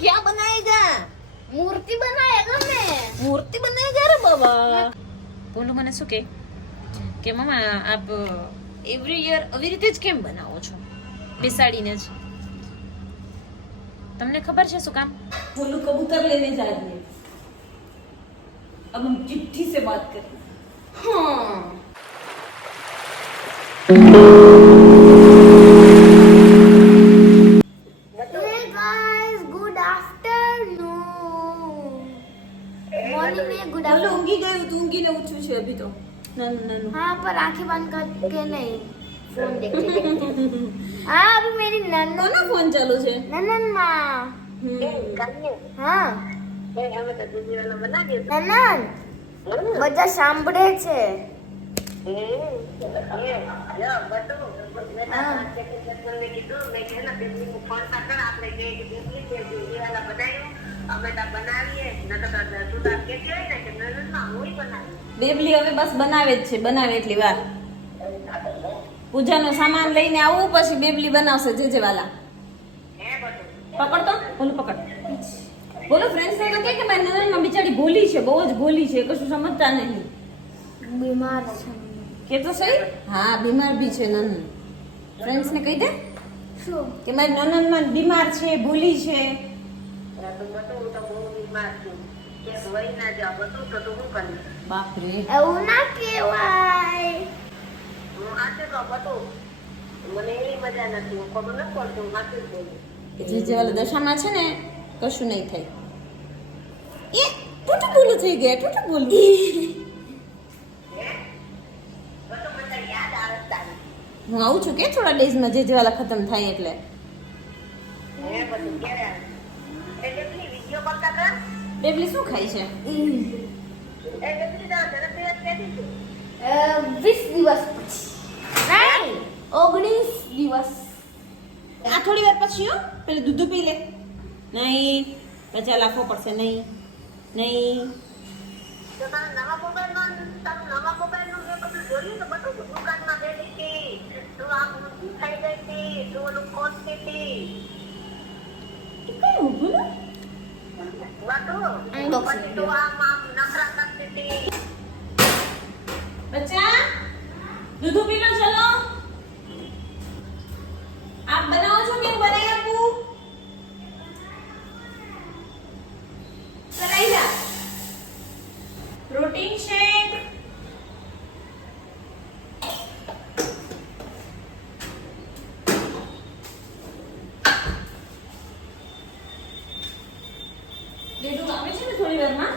क्या बनाएगा? मूर्ति बनाएगा मैं। मूर्ति बनाएगा रे बाबा. બોલો મને શું કે મમ્મા આપ એવરી યર આવી રીતે જ કેમ બનાવો છો બેસાડીને જ? તમને ખબર છે શું કામ? बोलू कबूतर लेने जा रही है. अब हम चिट्ठी से बात करें. हाँ. Hey guys, good afternoon. Morning में good बोलो afternoon. ઊંઘી ગયું તું, ઊંઘીને ઉઠ્યું છે અભી તો. નાનું નાનું. हाँ पर आंखें बंद करके नहीं, फोन देखते देखते. हाँ अभी मेरी नन्नन કોનો ફોન ચાલુ છે? नन्नन माँ. हाँ નનન બધા સાંભળે છે. બેબલી હવે બસ બનાવે જ છે, બનાવે એટલી વાર. પૂજાનો સામાન લઈને આવું પછી બેબલી બનાવશે જે વાલા. પકડ તો, બોલું પકડ. બોલો ફ્રેન્ડ્સ ને તો કે મારી નનનમાં બિચારી ભોલી છે, બહુ જ ભોલી છે, કશું સમજતા નહીં. બીમાર છે. કે તો સહી. હા બીમાર બી છે નનન. ફ્રેન્ડ્સ ને કહી દે શું? કે મારી નનનમાં બીમાર છે, ભૂલી છે. બાપરે એવું ના કહેવાય. જે વાલા દશામાં છે ને કશું નહીં થાય. એ ટૂટું બોલું થઈ ગયા, ટૂટું બોલું. હું આવું છું કે થોડા ડેઝમાં જે વાલા ખતમ થાય એટલે. બેબલી શું ખાય છે? 20 દિવસ પછી નહીં, 19 દિવસ. આ થોડી વાર પછી હો, પેલે દૂધ પી લે. નહીં બચા લાફો પડશે. નહીં નહીં કયું બોલો? बच्चा दूध पी लो चलो. आप बनाओ છો કે હું બનાવી આપું? બનાવી જા. Protein shake. બેડું આવે છે ને થોડી વારમાં.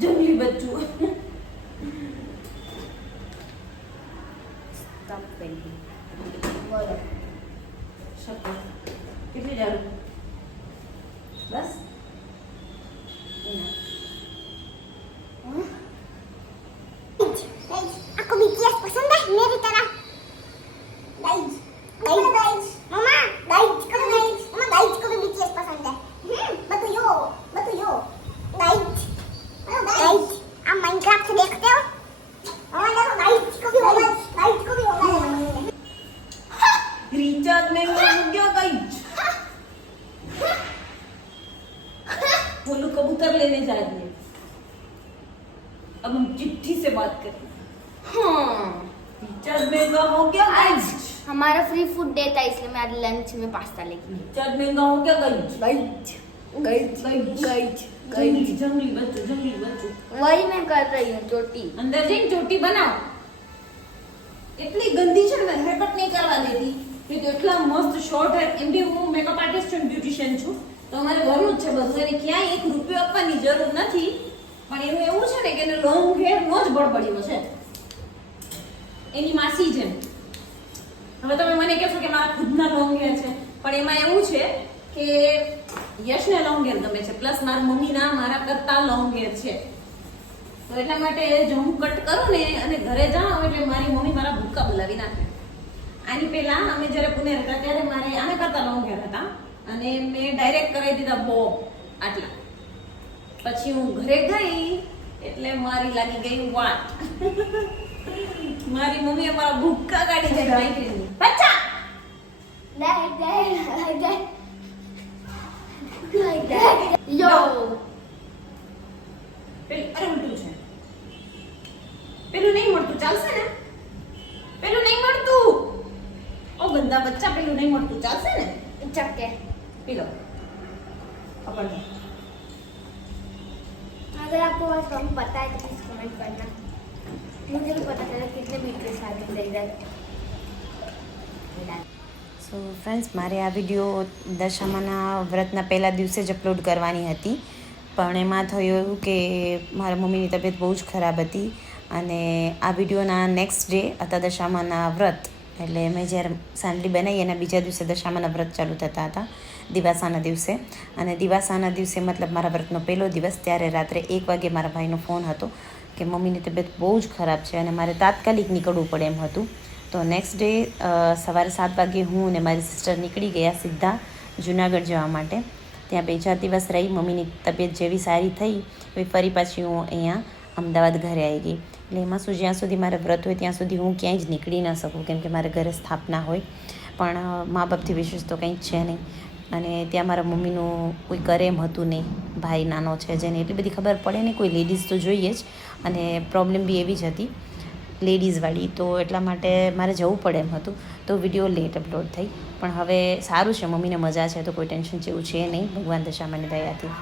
જંગલી બચ્ચું. બોલો. શક્કર કેટલી ડાળું? બસ आपको बीटीएस पसंद है मेरी तरह? गाइस गाइस मम्मा गाइस को मम्मा गाइस को भी बीटीएस पसंद है. बताइयो गाइस आप माइनक्राफ्ट देखते हो? और देखो गाइस को भी होगा, गाइस को भी होगा. रिचार्ज में हो गया गाइस. बोलू कबूतर लेने जा रही है. अब हम चिट्ठी से बात करें. हाँ. रिचार्ज महंगा हो गया गाइस. हमारा फ्री फूड देता है इसलिए मैं आज लंच में पास्ता लेके गई. रिचार्ज महंगा हो गया गाइस. गाइस जंगली बच्चों. वही मैं कर रही हूँ ચોટી. અંદર જઈને ચોટી બનાવ. એટલી ગંદી છે ને હેરકટ નહીં કરવા દેતી. કે તો એટલા મસ્ત શોર્ટ હેર. એમ બી હું મેકઅપ આર્ટિસ્ટ અને બ્યુટિશિયન છું, તો અમારે ઘરનું જ છે બધું. એને ક્યાંય એક રૂપિયો આપવાની જરૂર નથી. પણ એનું એવું છે ને કે એને લોંગ હેર નો જ બળબડ્યો છે, એની માસી જેમ. હવે તમે મને કહેશો કે મારા ખુદના લોંગ હેર છે, પણ એમાં એવું છે કે યશને લોંગ હેર ગમે છે, પ્લસ મારા મમ્મીના મારા કરતા લોંગ હેર છે. તો એટલા માટે જો હું કટ કરું ને અને ઘરે જાઉં એટલે મારી મમ્મી મારા ભૂકા બોલાવી નાખે. આની પહેલા અમે જ્યારે પુણે હતા ત્યારે મારે આને કરતા લોંગ હેર હતા અને મેં ડાયરેક્ટ કરાવી દીધા બોબ આટલા. પછી હું ઘરે ગઈ એટલે મારી લાગી ગઈ વાટ. મારી મમ્મીએ મારા ભૂકા કાઢી દે માઈકની. બચ્ચા દે like that. Yo. પેલું અરે ઉલટું છે. પેલું નહીં મળતું ચાલશે ને? પેલું નહીં મળતું. ઓ ગંદા બચ્ચા પેલું નહીં મળતું ચાલશે ને? चक्के. પી લો. પકડ લો. अगर आपको वो सॉन्ग पता है तो प्लीज कमेंट करना. मुझे भी पता चला कितने बीट शादी लग रहा है. સો ફ્રેન્ડ્સ, મારે આ વિડીયો દશામાના વ્રતના પહેલા દિવસે જ અપલોડ કરવાની હતી, પણ એમાં થયું એવું કે મારા મમ્મીની તબિયત બહુ જ ખરાબ હતી અને આ વિડીયોના નેક્સ્ટ ડે હતા દશામાના વ્રત. એટલે મેં જ્યારે સાંડલી બનાવી એના બીજા દિવસે દશામાના વ્રત ચાલુ થતા હતા, દિવાસાના દિવસે. અને દિવાસાના દિવસે મતલબ મારા વ્રતનો પહેલો દિવસ, ત્યારે રાત્રે 1 વાગે મારા ભાઈનો ફોન હતો કે મમ્મીની તબિયત બહુ જ ખરાબ છે અને મારે તાત્કાલિક નીકળવું પડે એમ હતું. તો નેક્સ્ટ ડે સવારે 7 વાગે હું અને મારી સિસ્ટર નીકળી ગયા સીધા જુનાગઢ જવા માટે. ત્યાં 2-4 દિવસ રહી, મમ્મીની તબિયત જેવી સારી થઈ એવી ફરી પાછી હું અહીંયા અમદાવાદ ઘરે આવી ગઈ. એટલે એમાં શું, જ્યાં સુધી મારે વ્રત હોય ત્યાં સુધી હું ક્યાંય જ નીકળી ન શકું, કેમ કે મારે ઘરે સ્થાપના હોય. પણ મા બાપથી વિશેષ તો કંઈ જ છે નહીં. અને ત્યાં મારા મમ્મીનું કોઈ કરે એમ હતું નહીં. ભાઈ નાનો છે જેને એટલી બધી ખબર પડે નહીં, કોઈ લેડીઝ તો જોઈએ જ. અને પ્રોબ્લેમ બી એવી જ હતી લેડીઝવાળી, તો એટલા માટે મારે જવું પડે એમ હતું. તો વિડીયો લેટ અપલોડ થઈ, પણ હવે સારું છે, મમ્મીને મજા છે, તો કોઈ ટેન્શન જેવું છે નહીં, ભગવાન દશામાની દયાથી.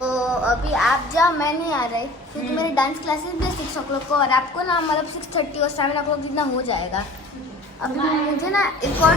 तो अभी आप जाओ, मैं नहीं आ रही क्योंकि मेरे डांस क्लासेस भी 6 o'clock को और आपको ना मतलब 6:30 और 7 o'clock जितना हो जाएगा. अभी मुझे ना एक और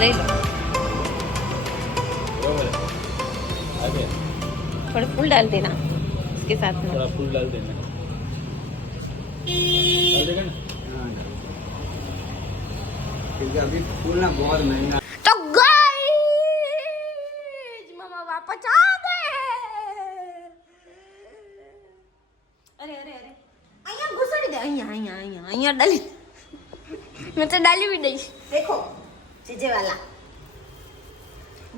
લઈ લો, आगे થોડું ફૂલ ડાલ દેના इसके साथ में. थोड़ा फूल डाल देना. डाल देगा ना? क्योंकि अभी फूल ना बहुत महंगा. तो गाइस मामा वापस आ गए. અરે અરે અરે અહીંયા ઘુસાડી દે, અહીંયા અહીંયા અહીંયા અહીંયા ડાલી. मैं तो डाली भी नहीं. દેખો જીજે વાલા.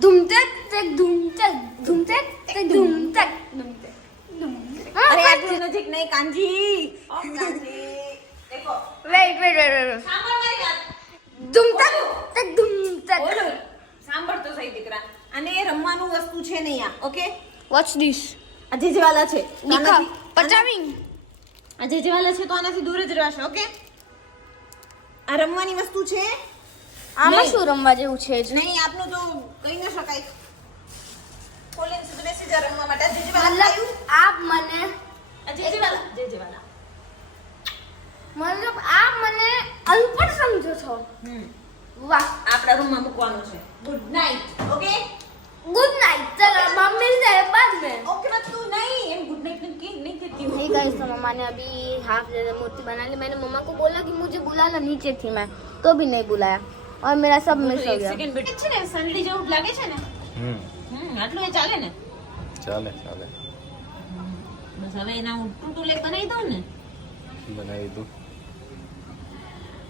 धूम तक तक धूम तक धूम तक तक धूम तक धूम तक. અરે આટલું નજીક નહીં કાંજી. ઓ કાંજી દેખો. वेट वेट वेट સાંભળ મારી વાત. धूम तक तक धूम तक. બોલો સાંભળ તો સહી દીકરા. અને એ રમવાનું વસ્તુ છે નહીં આ, ઓકે? What's this? આ જીજે વાલા છે. તો दिखा આનાથી- पचाविंग. આ જીજે વાલા છે તો આનાથી દૂર જ રહેશે, ઓકે? આ રમવાની વસ્તુ છે આમાં નહીં. શું રમવા જેવું છે જ? નહીં, આપનું તો કહી ન શકાય. ખોલીને સીધું બેસી જા રમવા માટે. આ જીજે વાલા मतलब આવ્યું? आप મને આ જીજે વાલા, જીજે વાલા. मतलब आप મને અનપઢ સમજો છો. વાહ. આપણા રૂમમાં મૂકવાનું છે. Good night, okay? Good night. चलो हम मिलते हैं बाद में. ओके मत तू नहीं एम गुड नाइट नहीं कहती हूँ. नहीं गाइस, तो मम्मा ने अभी हाफ जैसे मूर्ति बना ली. मैंने मम्मा को बोला कि मुझे बुलाना, नीचे थी मैं तो भी नहीं बुलाया और मेरा सब मिस हो એક गया. સેકન્ડ બેઠી છે ને, સંડલી જેવું લાગે છે ને. આટલું એ ચાલે ને. ચાલે ચાલે બસ હવે એના હું ટૂટુ લેક બનાવી દઉં ને. બનાવી દઉં.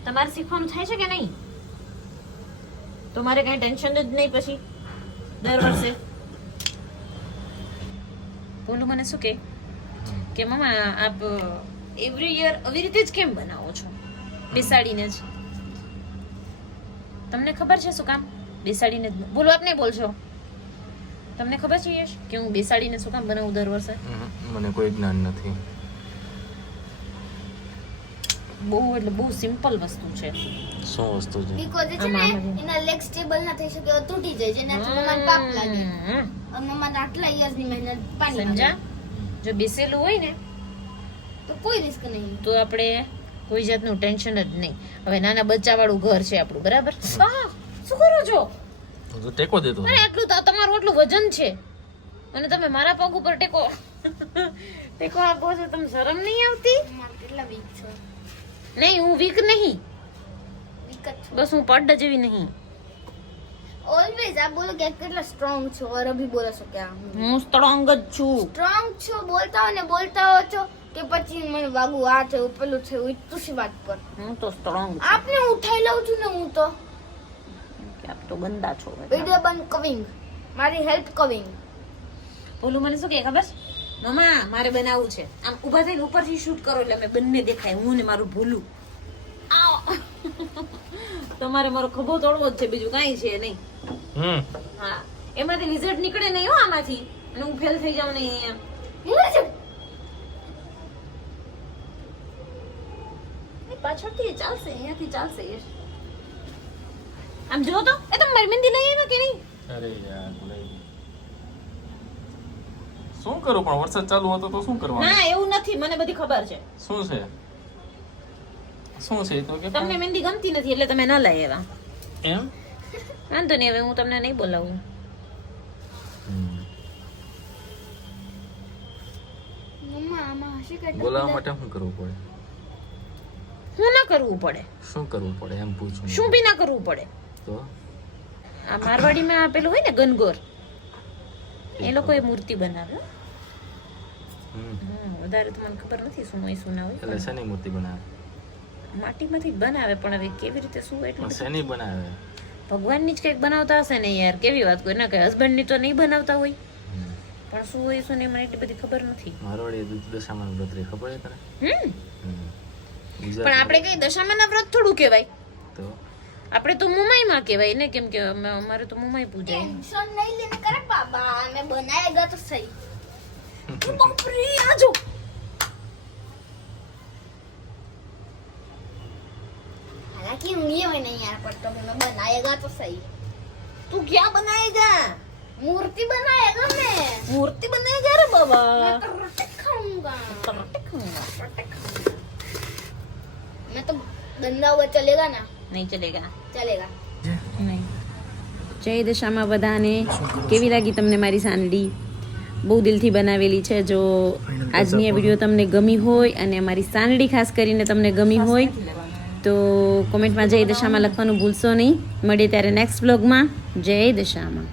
તમારે શીખવાનું થાય છે કે નહીં? તો મારે કઈ ટેન્શન જ નહીં પછી દર વર્ષે. બોલું મને શું કે મમ્મા આપ એવરી યર આવી રીતે જ કેમ બનાવો છો બેસાડીને જ? તમને ખબર છે શું કામ? બેસાડીને જ બોલો. આપ નહીં બોલશો. તમને ખબર છે યશ કે હું બેસાડીને શું કામ બનાવું દર વર્ષે? મને કોઈ જ્ઞાન નથી. બહુ એટલે બહુ સિમ્પલ વસ્તુ છે. શું વસ્તુ છે? બીકોઝ છે ને એના લેગ સ્ટેબલ ના થઈ શકે, તૂટી જાય, જેનાથી મમ્માને પાપ લાગે. અને મમ્માને આટલા યર્સની મહેનત પાણી સમજા? જો બેસેલું હોય ને તો કોઈ રિસ્ક નહીં. તો આપણે કોઈ જાતનું ટેન્શન જ નહીં. હવે નાના બચ્ચા વાળું ઘર છે આપણું, બરાબર? હા, શું કરો છો? હું તો ટેકો દેતો અરે એટલું તો તમારું એટલું વજન છે અને તમે મારા પગ ઉપર ટેકો આપો છો. તમને શરમ નહીં આવતી? મારે કેટલા વીક છો. નહીં, હું વીક નહીં, વીક જ છો. બસ હું પડ જેવી નહીં. ઓલવેઝ आप बोलो कि કેટલા સ્ટ્રોંગ છો और अभी बोलो છો क्या હું સ્ટ્રોંગ જ છું. સ્ટ્રોંગ છો. બોલતા હો છો કે પછી મને વાગું આ થયું પેલું થયું તું શી વાત પર. હું તો સ્ટ્રોંગ છું. આપને ઉઠાઈ લઉં છું ને હું તો. આપ તો ગંદા છો. વિડિયો બંધ કવિંગ, મારી હેલ્પ કવિંગ. ઓલું મને શું કે ખબર છે? મમ્મા મારે બનાવવું છે. આમ ઊભા થઈને ઉપરથી શૂટ કરો એટલે અમે બંને દેખાય, હું ને મારું ભૂલું. આવ તમારે મારો ખભો તોડવો જ છે, બીજું કાંઈ છે નહીં. હા, એમાંથી રિઝલ્ટ નીકળે નહીં હો આમાંથી, અને હું ફેલ થઈ જાઉં નહીં અહીંયા. પાછળથી ચાલશે, અહીંયાથી ચાલશે. આમ જો તો એ તમે મારી મહેંદી લઈ આવ્યા કે નહીં? અરે યાર શું કરું? પણ વરસાદ ચાલુ હતો તો શું કરવાનું? ના એવું નથી, મને બધી ખબર છે. શું છે? શું છે એ તો કે તમને મહેંદી ગમતી નથી એટલે તમે ન લઈ આવ્યા. એમ? વાંધો નહીં, હવે હું તમને નહીં બોલાવું. મમ્મા આમાં હસી કાઢ. બોલાવવા માટે શું કરવું પડે? શું ના કરવું પડે? શું કરવું પડે એમ પૂછું. શું બી ના કરવું પડે. તો આ મારવાડીમાં પેલું હોય ને ગનગોર, એ લોકોએ મૂર્તિ બનાવે હો. વધારે તો મને ખબર નથી શું હોય શું ના હોય. એટલે શેની મૂર્તિ બનાવે? માટીમાંથી જ બનાવે, પણ હવે કેવી રીતે શું એટલું પણ શેની બનાવે? ભગવાનની જ કંઈક બનાવતા હશે ને યાર. કેવી વાત કોઈ ના કઈ હસબન્ડની તો નહીં બનાવતા હોય, પણ શું હોય શું નહીં મને એટલી બધી ખબર નથી. મારવાડી દશામાનું વ્રત રે ખબર છે તને? પણ આપણે કઈ દશામાના વ્રત થોડું કહેવાય, તો આપણે તો મુંબઈમાં કહેવાય ને, કેમ કે અમારે તો મુંબઈ પૂજાય. ટેન્શન નહીં લેને કરે બાબા, मैं बनाएगा तो सही. બાપ રે, આ જો हालांकि उंगलियां में नहीं यार पर तो मैं बनाएगा तो सही. તું ક્યાં બનાએગા? मूर्ति बनाएगा मैं. મૂર્તિ બનાએગા રે બાબા. मैं तो रोटी खाऊंगा. मैं तो गंदा हुआ चलेगा ना. નહીં ચલેગા. चलेगा. નહીં. જય દશામાં બધાને. કેવી લાગી તમને મારી સાંડળી? બહુ દિલથી બનાવેલી છે. જો આજની આ વિડીયો તમને ગમી હોય અને અમારી સાંડળી ખાસ કરીને તમને ગમી હોય તો કોમેન્ટમાં જય દશામાં લખવાનું ભૂલશો નહીં. મળીએ ત્યારે નેક્સ્ટ બ્લોગમાં. જય દશામાં.